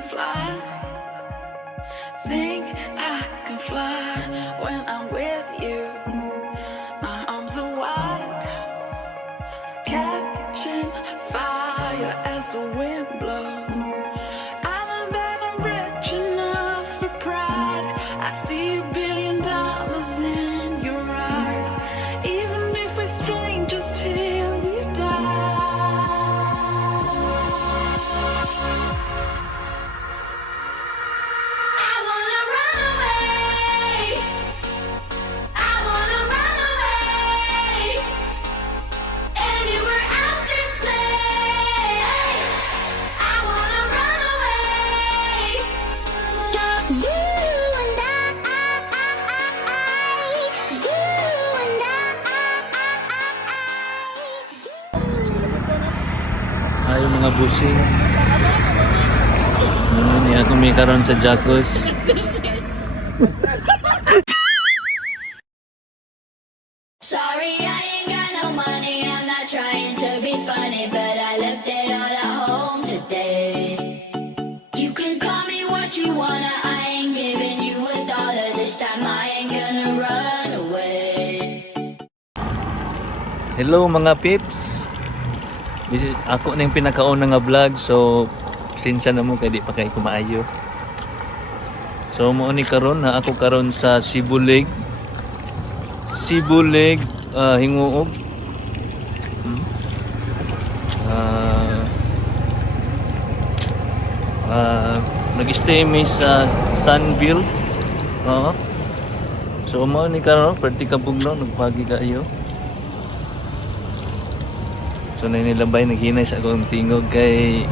can fly. Think I can fly when I'm with you. My arms are wide, catching fire as the wind blows. I know that I'm rich enough for pride. I see $1 billion in your eyes, even if we're strangers till we die. Ay mga busing. Ano niya kung may karon sa Jacos. Sorry, I ain't got no money. I'm not trying to be funny, but I left it all at home today. You can call me what you wanna. I ain't giving you $1 this time. I ain't gonna run away. Hello mga pips. Ako na yung pinakauna nga vlog, so sinsya na mo kaya di pa kayo kumaayo. So mo ni karon na ako karon sa Sibulig Hinguog. Nag-stay mi sa Sunvilles. So mo ni karon perti kabugno nagpagi kayo. So na nilabay naghinay sa akong tingog kay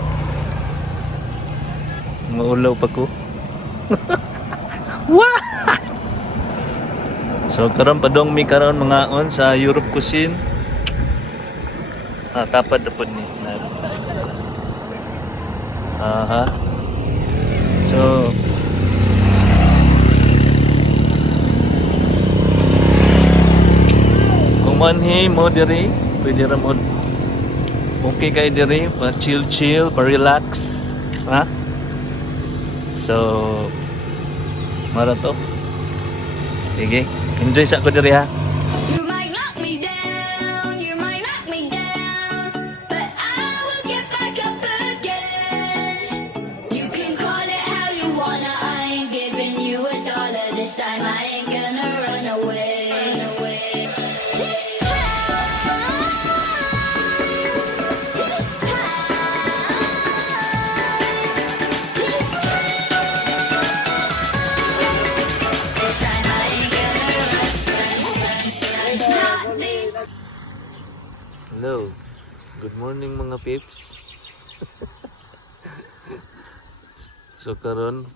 maulaw pa ko. Wah! So karon padong mi karon mga on sa Europe cuisine. Tapad na po ni. Aha. So kung manhi mo diri, pwede ra mo. Okay kayo diri, pa chill, pa relax, ha? So, mara to. Sige, enjoy sa ako diri ha. You might knock me down, you might knock me down, but I will get back up again. You can call it how you wanna. I ain't giving you $1 this time. I ain't gonna run away. This Hello, good morning mga pips. So karon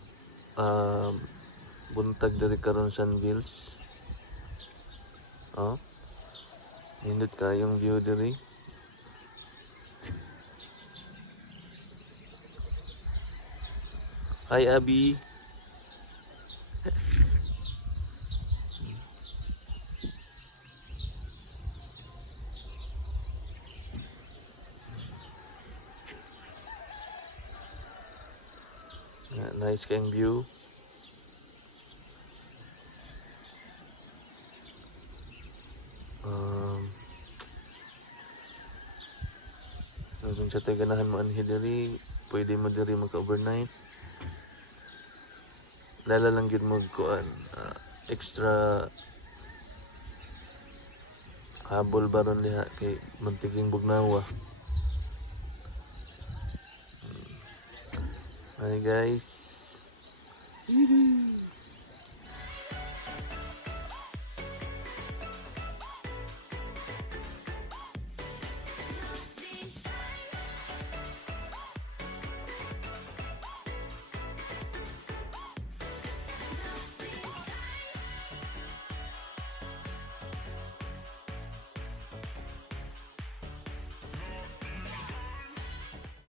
buntag dari karon Sunvilles. Nindot kayong view diri. Hi Abby. Nice kayong view. Kung sa tayo ganahan mo anhi diri, pwede mo diri magka-overnight. Lala lang yun magkuan. Extra habol baron liha kay mantiging bugnawa. Hi guys.